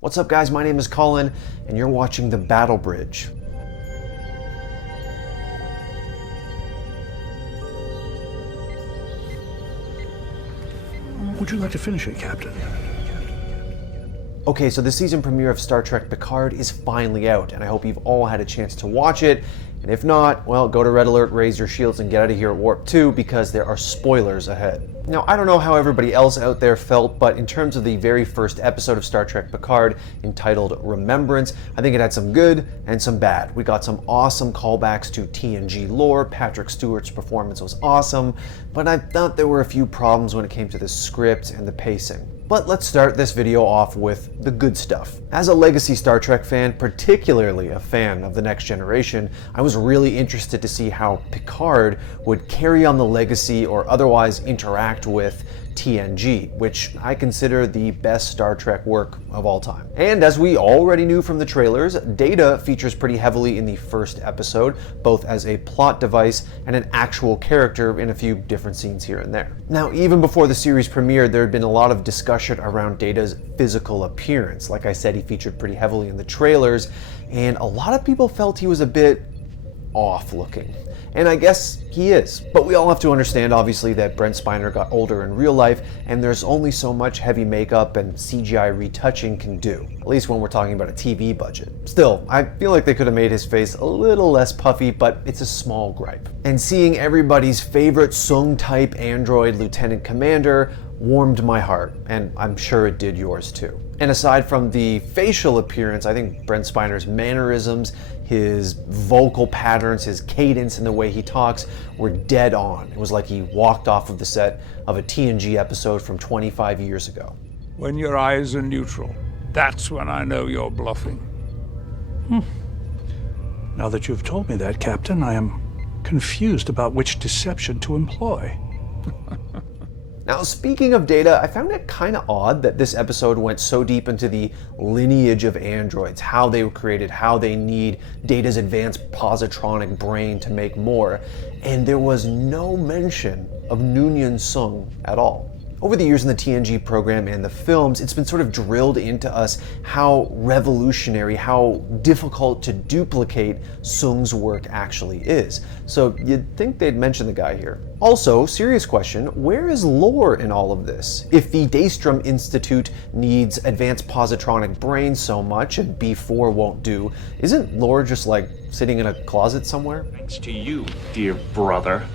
What's up, guys? My name is Colin, and you're watching The Battle Bridge. Would you like to finish it, Captain? Okay, so the season premiere of Star Trek Picard is finally out, and I hope you've all had a chance to watch it. And if not, well, go to Red Alert, raise your shields, and get out of here at Warp 2 because there are spoilers ahead. Now, I don't know how everybody else out there felt, but in terms of the very first episode of Star Trek Picard, entitled Remembrance, I think it had some good and some bad. We got some awesome callbacks to TNG lore. Patrick Stewart's performance was awesome, but I thought there were a few problems when it came to the script and the pacing. But let's start this video off with the good stuff. As a legacy Star Trek fan, particularly a fan of The Next Generation, I was really interested to see how Picard would carry on the legacy or otherwise interact with TNG, which I consider the best Star Trek work of all time. And as we already knew from the trailers, Data features pretty heavily in the first episode, both as a plot device and an actual character in a few different scenes here and there. Now, even before the series premiered, there had been a lot of discussion around Data's physical appearance. Like I said, he featured pretty heavily in the trailers, and a lot of people felt he was a bit off looking. And I guess he is. But we all have to understand, obviously, that Brent Spiner got older in real life, and there's only so much heavy makeup and CGI retouching can do, at least when we're talking about a TV budget. Still, I feel like they could have made his face a little less puffy, but it's a small gripe. And seeing everybody's favorite Sung-type android Lieutenant Commander warmed my heart, and I'm sure it did yours too. And aside from the facial appearance, I think Brent Spiner's mannerisms, his vocal patterns, his cadence, and the way he talks were dead on. It was like he walked off of the set of a TNG episode from 25 years ago. When your eyes are neutral, that's when I know you're bluffing. Now that you've told me that, Captain, I am confused about which deception to employ. Now, speaking of Data, I found it kind of odd that this episode went so deep into the lineage of androids, how they were created, how they need Data's advanced positronic brain to make more, and there was no mention of Noonien Sung at all. Over the years in the TNG program and the films, it's been sort of drilled into us how revolutionary, how difficult to duplicate Sung's work actually is. So you'd think they'd mention the guy here. Also, serious question, where is Lore in all of this? If the Daystrom Institute needs advanced positronic brains so much and B4 won't do, isn't Lore just like sitting in a closet somewhere? Thanks to you, dear brother.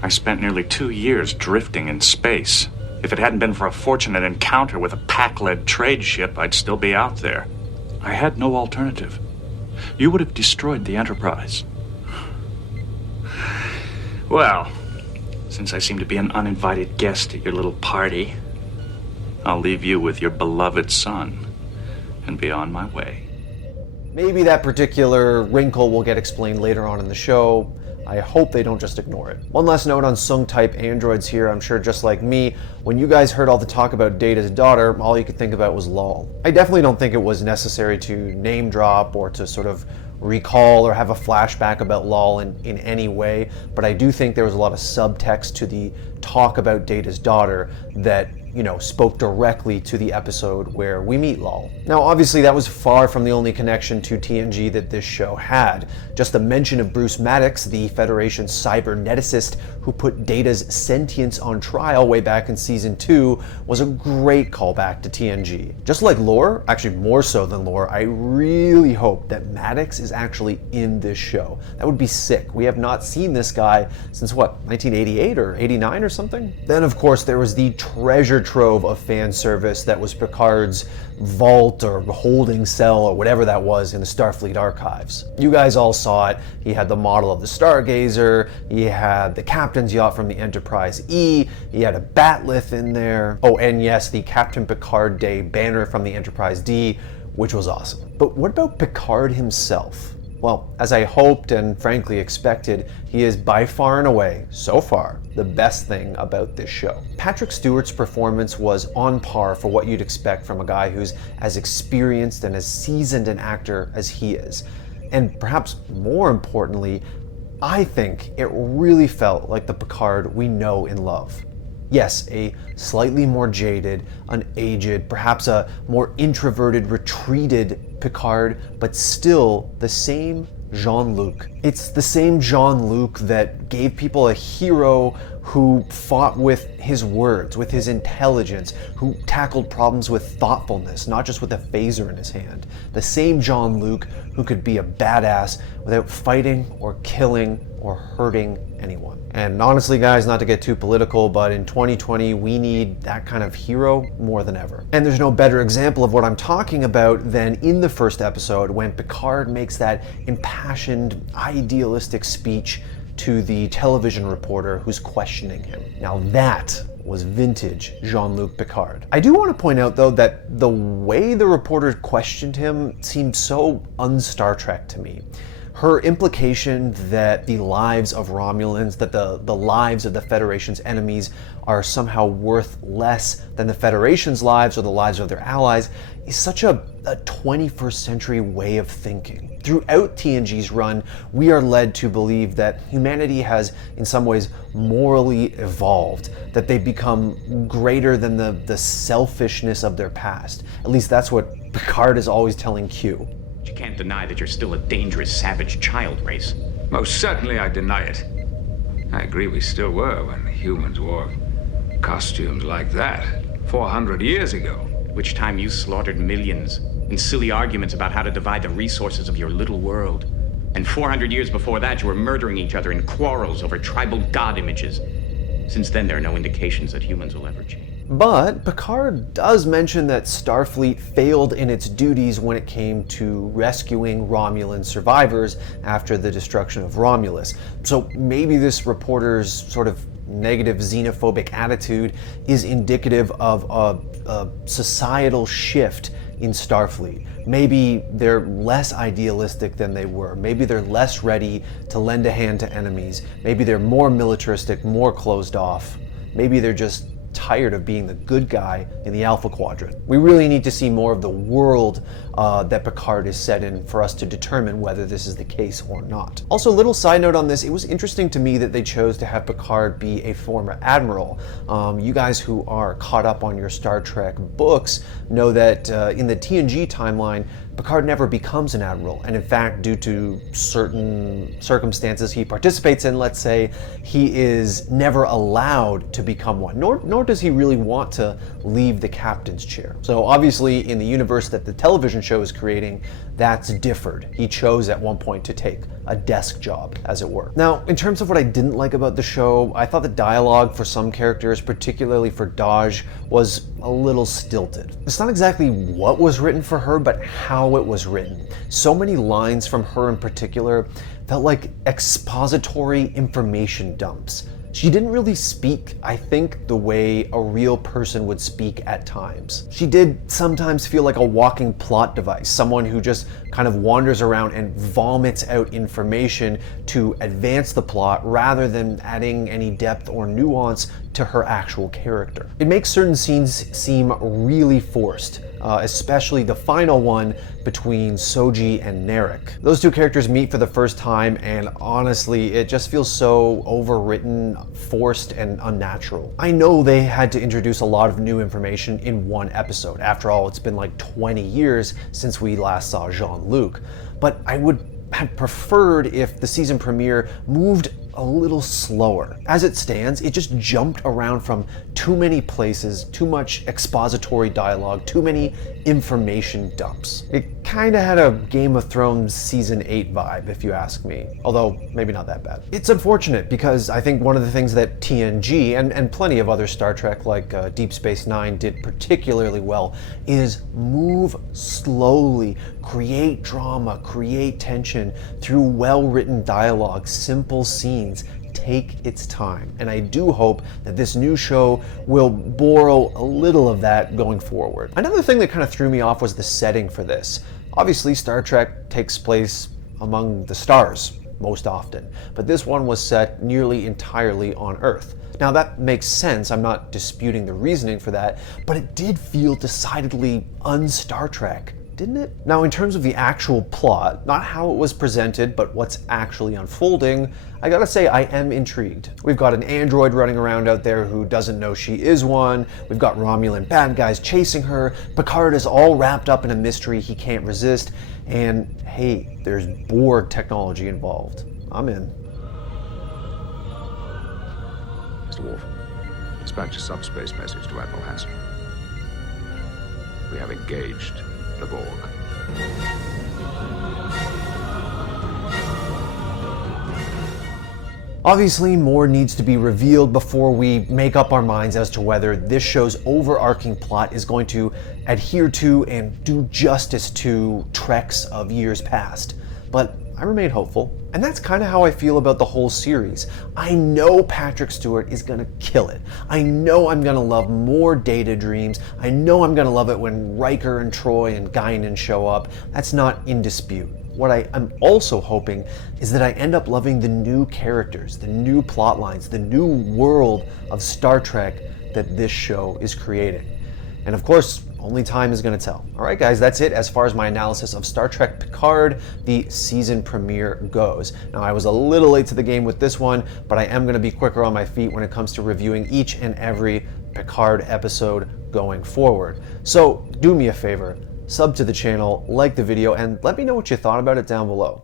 I spent nearly 2 years drifting in space. If it hadn't been for a fortunate encounter with a pack-led trade ship, I'd still be out there. I had no alternative. You would have destroyed the Enterprise. Well, since I seem to be an uninvited guest at your little party, I'll leave you with your beloved son and be on my way. Maybe that particular wrinkle will get explained later on in the show. I hope they don't just ignore it. One last note on Sung-type androids here. I'm sure just like me, when you guys heard all the talk about Data's daughter, all you could think about was lol. I definitely don't think it was necessary to name drop or to sort of recall or have a flashback about lol in any way, but I do think there was a lot of subtext to the talk about Data's daughter that, you know, spoke directly to the episode where we meet Lol. Now, obviously, that was far from the only connection to TNG that this show had. Just the mention of Bruce Maddox, the Federation's cyberneticist who put Data's sentience on trial way back in Season 2, was a great callback to TNG. Just like Lore, actually more so than Lore, I really hope that Maddox is actually in this show. That would be sick. We have not seen this guy since, what, 1988 or 89 or something? Then, of course, there was the treasure trove of fan service that was Picard's vault or holding cell or whatever that was in the Starfleet archives. You guys all saw it. He had the model of the Stargazer, he had the captain's yacht from the Enterprise E, he had a batlith in there. Oh, and yes, the Captain Picard Day banner from the Enterprise D, which was awesome. But what about Picard himself? Well, as I hoped and frankly expected, he is by far and away, so far, the best thing about this show. Patrick Stewart's performance was on par for what you'd expect from a guy who's as experienced and as seasoned an actor as he is. And perhaps more importantly, I think it really felt like the Picard we know and love. Yes, a slightly more jaded, an aged, perhaps a more introverted, retreated Picard, but still the same JeanLuc. It's the same JeanLuc that gave people a hero who fought with his words, with his intelligence, who tackled problems with thoughtfulness, not just with a phaser in his hand. The same JeanLuc who could be a badass without fighting or killing or hurting anyone. And honestly, guys, not to get too political, but in 2020, we need that kind of hero more than ever. And there's no better example of what I'm talking about than in the first episode when Picard makes that impassioned, idealistic speech to the television reporter who's questioning him. Now that was vintage JeanLuc Picard. I do want to point out, though, that the way the reporter questioned him seemed so un-Star Trek to me. Her implication that the lives of Romulans, that the lives of the Federation's enemies are somehow worth less than the Federation's lives or the lives of their allies is such a 21st century way of thinking. Throughout TNG's run, we are led to believe that humanity has, in some ways, morally evolved, that they've become greater than the selfishness of their past. At least that's what Picard is always telling Q. You can't deny that you're still a dangerous, savage child race. Most certainly I deny it. I agree we still were when humans wore costumes like that 400 years ago. Which time you slaughtered millions in silly arguments about how to divide the resources of your little world. And 400 years before that, you were murdering each other in quarrels over tribal god images. Since then, there are no indications that humans will ever change. But Picard does mention that Starfleet failed in its duties when it came to rescuing Romulan survivors after the destruction of Romulus. So maybe this reporter's sort of negative xenophobic attitude is indicative of a societal shift in Starfleet. Maybe they're less idealistic than they were. Maybe they're less ready to lend a hand to enemies. Maybe they're more militaristic, more closed off. Maybe they're just tired of being the good guy in the Alpha Quadrant. We really need to see more of the world that Picard is set in for us to determine whether this is the case or not. Also, a little side note on this, it was interesting to me that they chose to have Picard be a former admiral. You guys who are caught up on your Star Trek books know that in the TNG timeline, Picard never becomes an admiral, and in fact, due to certain circumstances he participates in, let's say, he is never allowed to become one, nor does he really want to leave the captain's chair. So obviously, in the universe that the television show is creating, that's differed. He chose at one point to take a desk job, as it were. Now, in terms of what I didn't like about the show, I thought the dialogue for some characters, particularly for Daj, was a little stilted. It's not exactly what was written for her, but how it was written. So many lines from her in particular felt like expository information dumps. She didn't really speak, I think, the way a real person would speak at times. She did sometimes feel like a walking plot device, someone who just kind of wanders around and vomits out information to advance the plot rather than adding any depth or nuance to her actual character. It makes certain scenes seem really forced, especially the final one between Soji and Narek. Those two characters meet for the first time, and honestly, it just feels so overwritten, forced, and unnatural. I know they had to introduce a lot of new information in one episode. After all, it's been like 20 years since we last saw JeanLuc, but I would have preferred if the season premiere moved a little slower. As it stands, it just jumped around from too many places, too much expository dialogue, too many information dumps. It kind of had a Game of Thrones season 8 vibe, if you ask me, although maybe not that bad. It's unfortunate because I think one of the things that TNG and plenty of other Star Trek like Deep Space Nine did particularly well is move slowly, create drama, create tension through well-written dialogue, simple scenes. Take its time, and I do hope that this new show will borrow a little of that going forward. Another thing that kind of threw me off was the setting for this. Obviously, Star Trek takes place among the stars most often, but this one was set nearly entirely on Earth. Now that makes sense, I'm not disputing the reasoning for that, but it did feel decidedly un-Star Trek didn't it? Now, in terms of the actual plot, not how it was presented, but what's actually unfolding, I gotta say I am intrigued. We've got an android running around out there who doesn't know she is one, we've got Romulan bad guys chasing her, Picard is all wrapped up in a mystery he can't resist, and hey, there's Borg technology involved. I'm in. Mr. Worf, dispatch a subspace message to Admiral Hansen. We have engaged the Borg. Obviously, more needs to be revealed before we make up our minds as to whether this show's overarching plot is going to adhere to and do justice to treks of years past. But I remain hopeful, and that's kind of how I feel about the whole series. I know Patrick Stewart is gonna kill it. I know I'm gonna love more Data dreams. I know I'm gonna love it when Riker and Troy and Guinan show up. That's not in dispute. What I am also hoping is that I end up loving the new characters, the new plot lines, the new world of Star Trek that this show is creating. And of course, only time is going to tell. All right, guys, that's it as far as my analysis of Star Trek Picard, the season premiere, goes. Now, I was a little late to the game with this one, but I am going to be quicker on my feet when it comes to reviewing each and every Picard episode going forward. So do me a favor, sub to the channel, like the video, and let me know what you thought about it down below.